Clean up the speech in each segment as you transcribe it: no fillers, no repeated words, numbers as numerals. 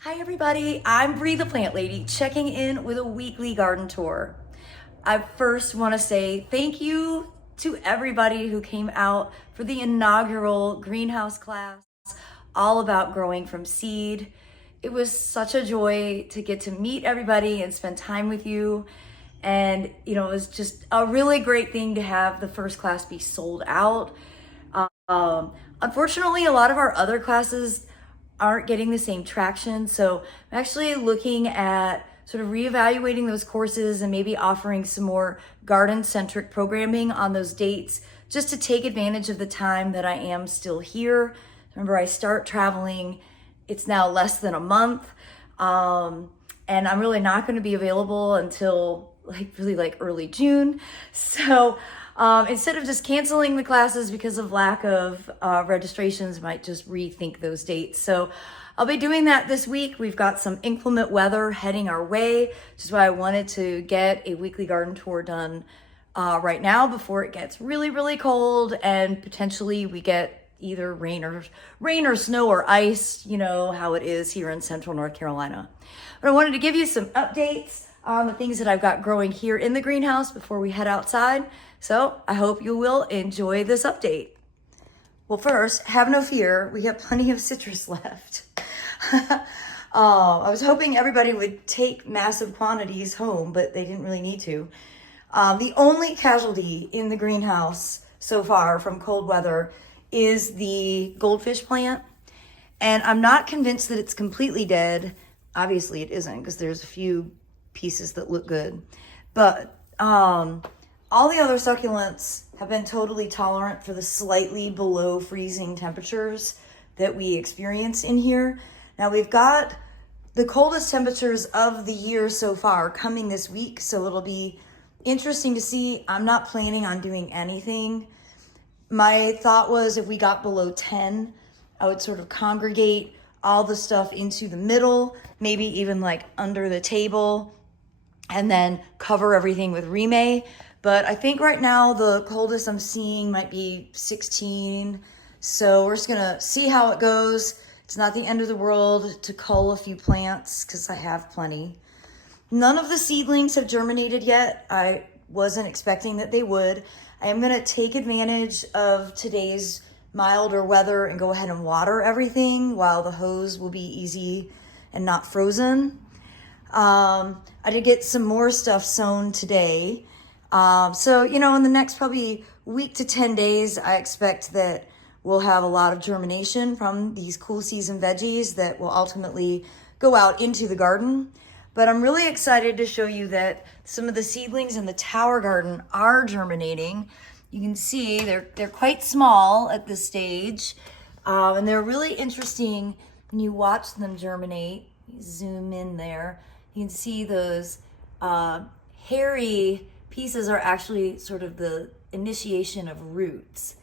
Hi everybody, I'm Bree the Plant Lady, checking in with a weekly garden tour. I first want to say thank you to everybody who came out for the inaugural greenhouse class, all about growing from seed. It was such a joy to get to meet everybody and spend time with you. And, it was just a really great thing to have the first class be sold out. Unfortunately, a lot of our other classes aren't getting the same traction. So I'm actually looking at sort of reevaluating those courses and maybe offering some more garden-centric programming on those dates just to take advantage of the time that I am still here. Remember, I start traveling, it's now less than a month. And I'm really not going to be available until like early June. So instead of just canceling the classes because of lack of registrations, I might just rethink those dates. So I'll be doing that this week. We've got some inclement weather heading our way, which is why I wanted to get a weekly garden tour done right now before it gets really, really cold and potentially we get either rain or snow or ice, you know how it is here in central North Carolina. But I wanted to give you some updates on the things that I've got growing here in the greenhouse before we head outside. So I hope you will enjoy this update. Well, first, have no fear, we have plenty of citrus left. I was hoping everybody would take massive quantities home, but they didn't really need to. The only casualty in the greenhouse so far from cold weather is the goldfish plant. And I'm not convinced that it's completely dead. Obviously it isn't, because there's a few pieces that look good. But all the other succulents have been totally tolerant for the slightly below freezing temperatures that we experience in here. Now we've got the coldest temperatures of the year so far coming this week, so it'll be interesting to see. I'm not planning on doing anything. My thought was if we got below 10, I would sort of congregate all the stuff into the middle, maybe even like under the table, and then cover everything with Rime. But I think right now the coldest I'm seeing might be 16. So we're just gonna see how it goes. It's not the end of the world to cull a few plants because I have plenty. None of the seedlings have germinated yet. I wasn't expecting that they would. I am gonna take advantage of today's milder weather and go ahead and water everything while the hose will be easy and not frozen. I did get some more stuff sown today. So, in the next probably week to 10 days, I expect that we'll have a lot of germination from these cool season veggies that will ultimately go out into the garden. But I'm really excited to show you that some of the seedlings in the tower garden are germinating. You can see they're quite small at this stage, and they're really interesting when you watch them germinate. You zoom in there, you can see those hairy pieces are actually sort of the initiation of roots.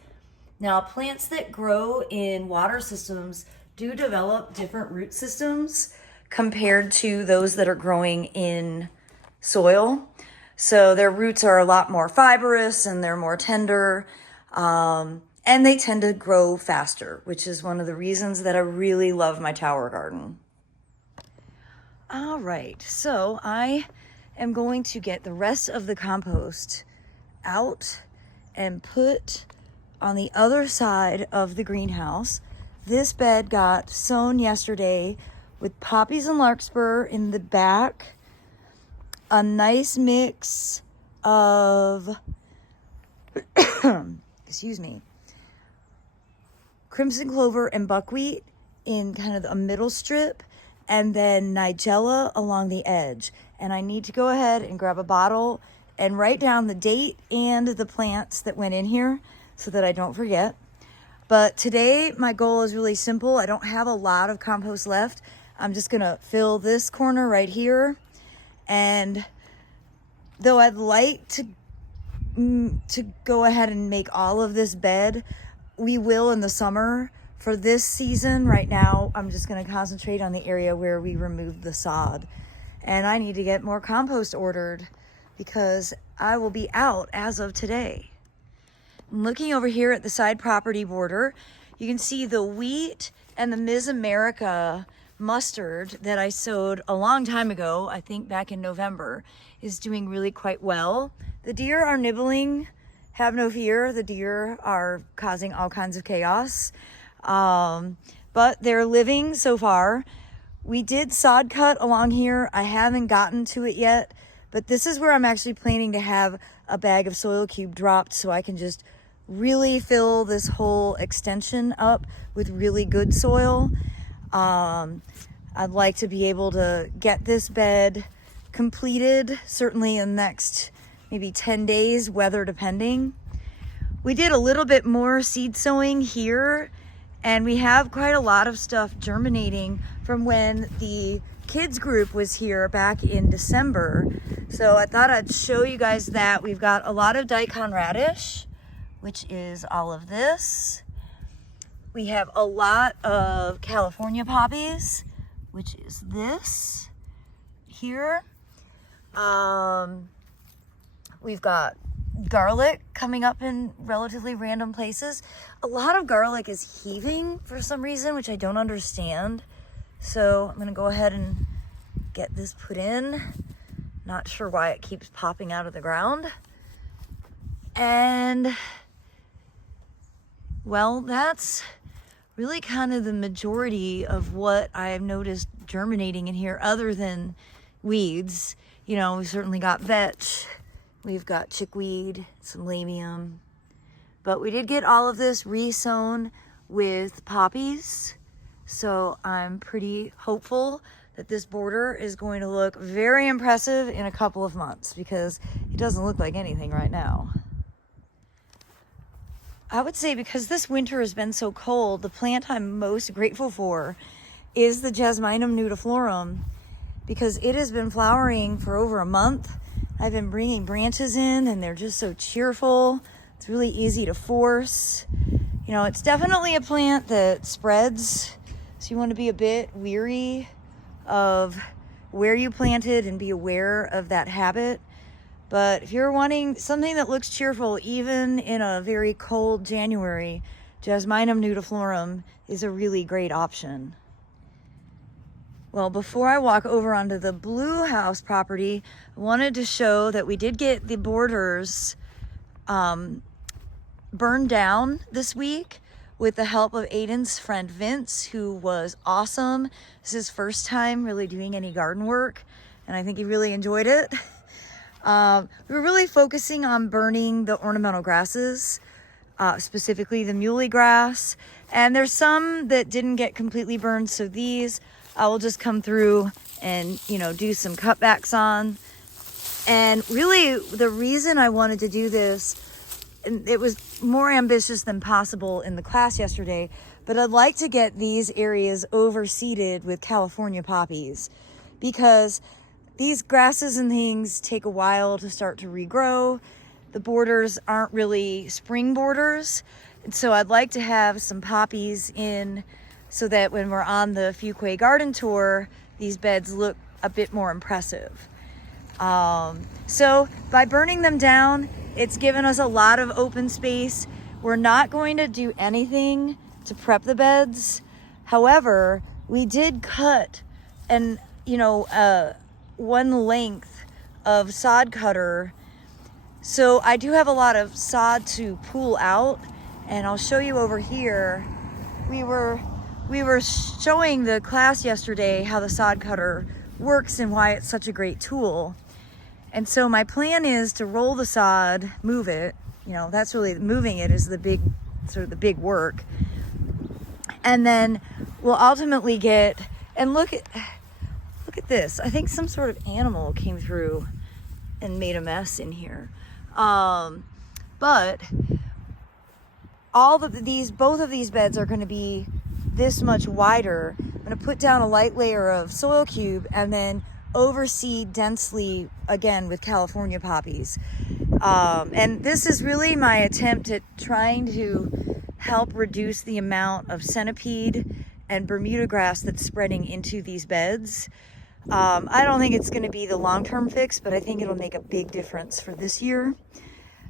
Now, plants that grow in water systems do develop different root systems compared to those that are growing in soil. So their roots are a lot more fibrous and they're more tender, and they tend to grow faster, which is one of the reasons that I really love my tower garden. All right, so I am going to get the rest of the compost out and put on the other side of the greenhouse. This bed got sown yesterday with poppies and larkspur in the back, a nice mix of, excuse me, crimson clover and buckwheat in kind of a middle strip, and then nigella along the edge. And I need to go ahead and grab a bottle and write down the date and the plants that went in here so that I don't forget. But today my goal is really simple. I don't have a lot of compost left. I'm just gonna fill this corner right here. And though I'd like to go ahead and make all of this bed, we will in the summer. For this season right now, I'm just gonna concentrate on the area where we removed the sod. And I need to get more compost ordered because I will be out as of today. Looking over here at the side property border, you can see the wheat and the Miss America mustard that I sowed a long time ago, I think back in November, is doing really quite well. The deer are nibbling, have no fear. The deer are causing all kinds of chaos, but they're living so far. We did sod cut along here. I haven't gotten to it yet, but this is where I'm actually planning to have a bag of soil cube dropped so I can just really fill this whole extension up with really good soil. I'd like to be able to get this bed completed, certainly in the next maybe 10 days, weather depending. We did a little bit more seed sowing here, and we have quite a lot of stuff germinating from when the kids group was here back in December. So I thought I'd show you guys that. We've got a lot of daikon radish, which is all of this. We have a lot of California poppies, which is this here. We've got garlic coming up in relatively random places. A lot of garlic is heaving for some reason, which I don't understand. So I'm gonna go ahead and get this put in. Not sure why it keeps popping out of the ground. And well, that's really kind of the majority of what I've noticed germinating in here, other than weeds. You know, we've certainly got vetch, we've got chickweed, some lamium, but we did get all of this re-sown with poppies. So I'm pretty hopeful that this border is going to look very impressive in a couple of months, because it doesn't look like anything right now. I would say because this winter has been so cold, the plant I'm most grateful for is the Jasminum nudiflorum, because it has been flowering for over a month. I've been bringing branches in and they're just so cheerful. It's really easy to force. You know, it's definitely a plant that spreads, so you want to be a bit weary of where you planted and be aware of that habit. But if you're wanting something that looks cheerful, even in a very cold January, Jasminum nudiflorum is a really great option. Well, before I walk over onto the blue house property, I wanted to show that we did get the borders burned down this week with the help of Aiden's friend Vince, who was awesome. This is his first time really doing any garden work, and I think he really enjoyed it. We were really focusing on burning the ornamental grasses, specifically the muley grass. And there's some that didn't get completely burned, so these I will just come through and, you know, do some cutbacks on. And really, the reason I wanted to do this, and it was more ambitious than possible in the class yesterday, but I'd like to get these areas overseeded with California poppies, because these grasses and things take a while to start to regrow. The borders aren't really spring borders. And so I'd like to have some poppies in so that when we're on the Fuquay garden tour, these beds look a bit more impressive. So by burning them down, it's given us a lot of open space. We're not going to do anything to prep the beds. However, we did cut and, one length of sod cutter. So I do have a lot of sod to pull out, and I'll show you over here. We were showing the class yesterday how the sod cutter works and why it's such a great tool. And so my plan is to roll the sod, move it. That's really, moving it is the big work. And then we'll ultimately get, and look at this. I think some sort of animal came through and made a mess in here. But both of these beds are going to be this much wider. I'm going to put down a light layer of soil cube and then overseed densely again with California poppies. And this is really my attempt at trying to help reduce the amount of centipede and Bermuda grass that's spreading into these beds. I don't think it's going to be the long-term fix, but I think it'll make a big difference for this year.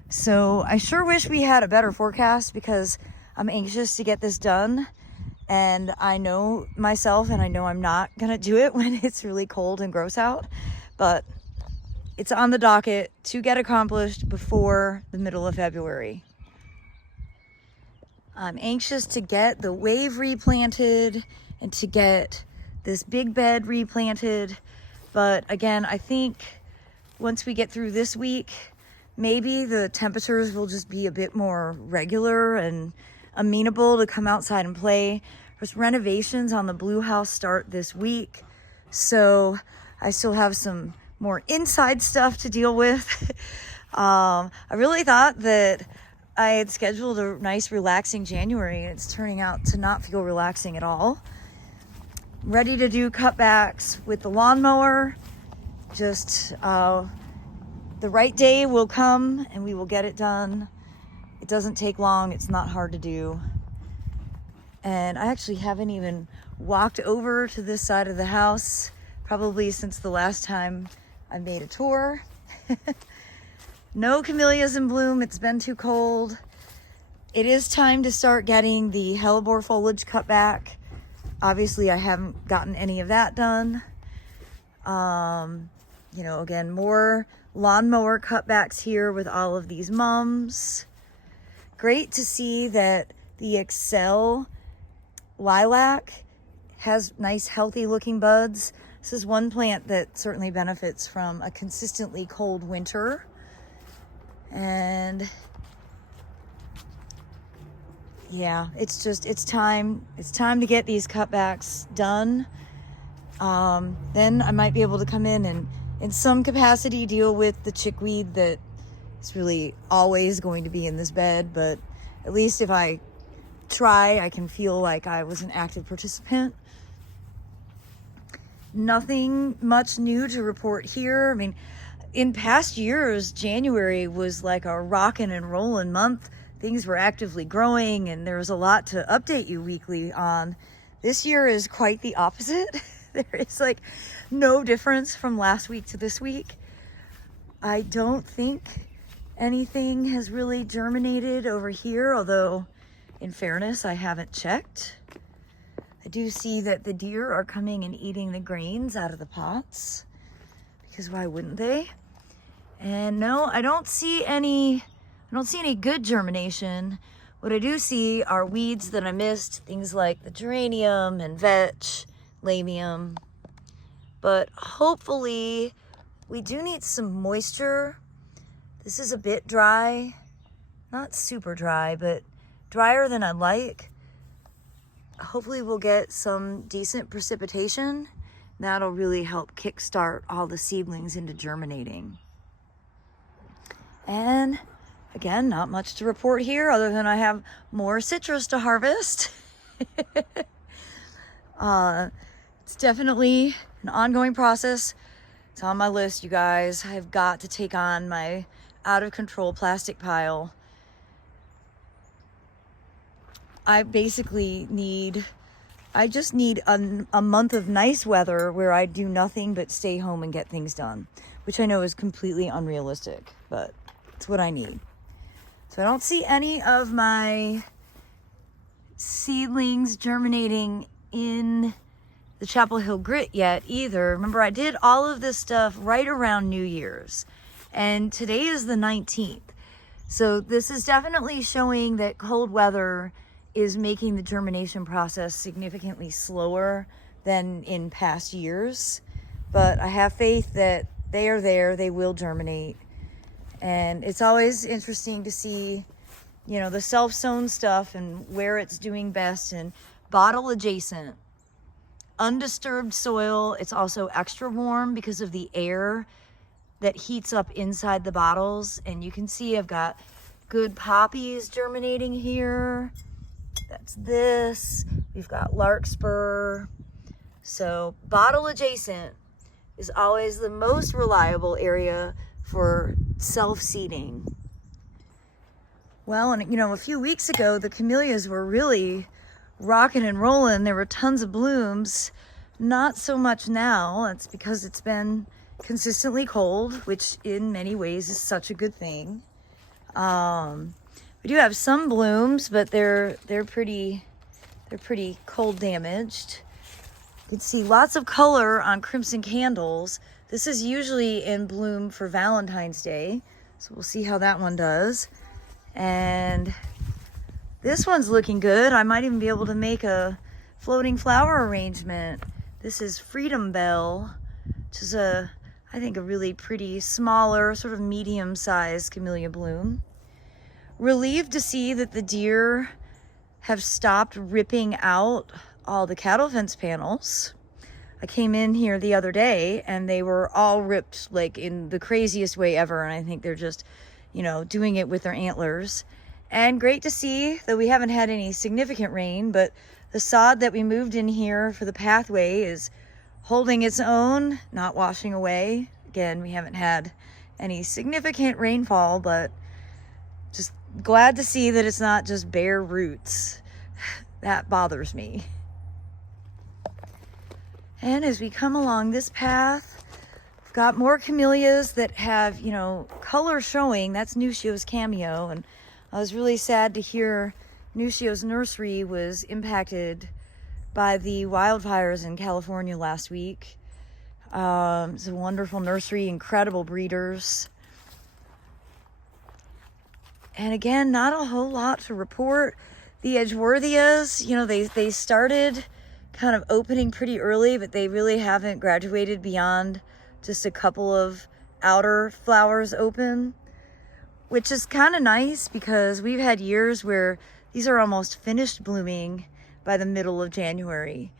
So I sure wish we had a better forecast, because I'm anxious to get this done. And I know myself, and I know I'm not gonna do it when it's really cold and gross out, but it's on the docket to get accomplished before the middle of February. I'm anxious to get the wave replanted and to get this big bed replanted. But again, I think once we get through this week, maybe the temperatures will just be a bit more regular and amenable to come outside and play. There's renovations on the blue house start this week, so I still have some more inside stuff to deal with. I really thought that I had scheduled a nice relaxing January, and it's turning out to not feel relaxing at all. I'm ready to do cutbacks with the lawnmower. Just the right day will come and we will get it done. It doesn't take long. It's not hard to do. And I actually haven't even walked over to this side of the house probably since the last time I made a tour. No camellias in bloom. It's been too cold. It is time to start getting the hellebore foliage cut back. Obviously, I haven't gotten any of that done. Again, more lawnmower cutbacks here with all of these mums. Great to see that the Excel lilac has nice, healthy looking buds. This is one plant that certainly benefits from a consistently cold winter. And yeah, it's time to get these cutbacks done. Then I might be able to come in some capacity deal with the chickweed that is really always going to be in this bed, but at least if I try, I can feel like I was an active participant. Nothing much new to report here. I mean, in past years, January was like a rockin' and rollin' month. Things were actively growing and there was a lot to update you weekly on. This year is quite the opposite. There is like no difference from last week to this week. I don't think anything has really germinated over here, although in fairness, I haven't checked. I do see that the deer are coming and eating the grains out of the pots, because why wouldn't they? And no, I don't see any good germination. What I do see are weeds that I missed, things like the geranium and vetch, lamium. But hopefully, we do need some moisture. This is a bit dry, not super dry, but drier than I'd like. Hopefully we'll get some decent precipitation. That'll really help kickstart all the seedlings into germinating. And again, not much to report here other than I have more citrus to harvest. It's definitely an ongoing process. It's on my list, you guys. I've got to take on my out of control plastic pile. I just need a month of nice weather where I do nothing but stay home and get things done, which I know is completely unrealistic, but it's what I need. So I don't see any of my seedlings germinating in the Chapel Hill Grit yet either. Remember, I did all of this stuff right around New Year's, and today is the 19th. So this is definitely showing that cold weather is making the germination process significantly slower than in past years. But I have faith that they are there, they will germinate. And it's always interesting to see, the self-sown stuff and where it's doing best and bottle adjacent. Undisturbed soil, it's also extra warm because of the air that heats up inside the bottles. And you can see I've got good poppies germinating here. That's this. We've got larkspur. So bottle adjacent is always the most reliable area for self-seeding. Well, and a few weeks ago, the camellias were really rocking and rolling. There were tons of blooms. Not so much now. It's because it's been consistently cold, which in many ways is such a good thing. We do have some blooms, but they're pretty They're pretty cold damaged. You can see lots of color on crimson candles. This is usually in bloom for Valentine's Day, so we'll see how that one does. And this one's looking good. I might even be able to make a floating flower arrangement. This is Freedom Bell, which is I think a really pretty smaller, sort of medium-sized camellia bloom. Relieved to see that the deer have stopped ripping out all the cattle fence panels. I came in here the other day and they were all ripped like in the craziest way ever, and I think they're just, doing it with their antlers. And great to see that we haven't had any significant rain, but the sod that we moved in here for the pathway is holding its own, not washing away. Again, we haven't had any significant rainfall, but just glad to see that it's not just bare roots. That bothers me. And as we come along this path, we've got more camellias that have, color showing. That's Nucio's cameo. And I was really sad to hear Nucio's nursery was impacted by the wildfires in California last week. It's a wonderful nursery, incredible breeders. And again, not a whole lot to report. The Edgeworthias, they started kind of opening pretty early, but they really haven't graduated beyond just a couple of outer flowers open, which is kind of nice because we've had years where these are almost finished blooming by the middle of January.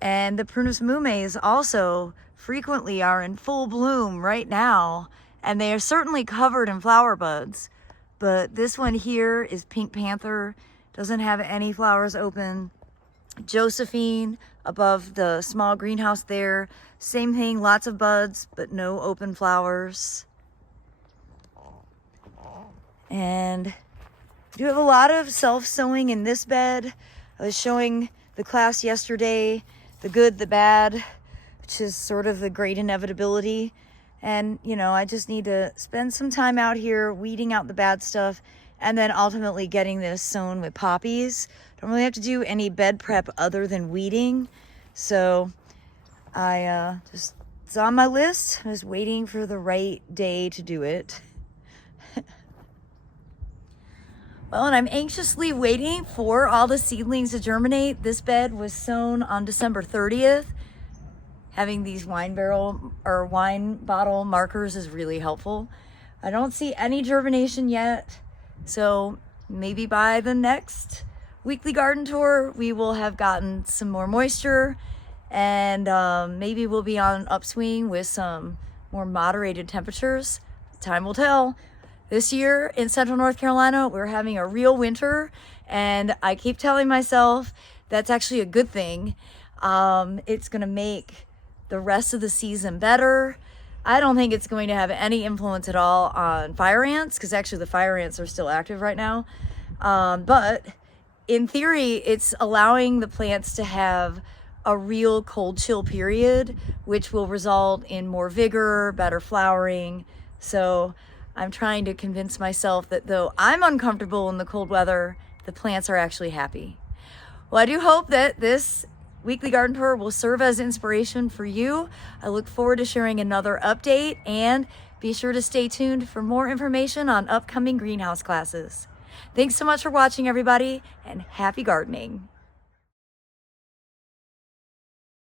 And the Prunus mumes also frequently are in full bloom right now, and they are certainly covered in flower buds. But this one here is Pink Panther, doesn't have any flowers open. Josephine above the small greenhouse there, same thing, lots of buds, but no open flowers. And we do have a lot of self-sowing in this bed. I was showing the class yesterday the good, the bad, which is sort of the great inevitability. And, I just need to spend some time out here weeding out the bad stuff and then ultimately getting this sown with poppies. Don't really have to do any bed prep other than weeding. So it's on my list. I was waiting for the right day to do it. Well, and I'm anxiously waiting for all the seedlings to germinate. This bed was sown on December 30th. Having these wine bottle markers is really helpful. I don't see any germination yet, so maybe by the next weekly garden tour, we will have gotten some more moisture, and maybe we'll be on an upswing with some more moderated temperatures. Time will tell. This year in Central North Carolina, we're having a real winter, and I keep telling myself that's actually a good thing. It's gonna make the rest of the season better. I don't think it's going to have any influence at all on fire ants, because actually the fire ants are still active right now. But in theory, it's allowing the plants to have a real cold chill period, which will result in more vigor, better flowering. So I'm trying to convince myself that though I'm uncomfortable in the cold weather, the plants are actually happy. Well, I do hope that this weekly garden tour will serve as inspiration for you. I look forward to sharing another update, and be sure to stay tuned for more information on upcoming greenhouse classes. Thanks so much for watching, everybody, and happy gardening.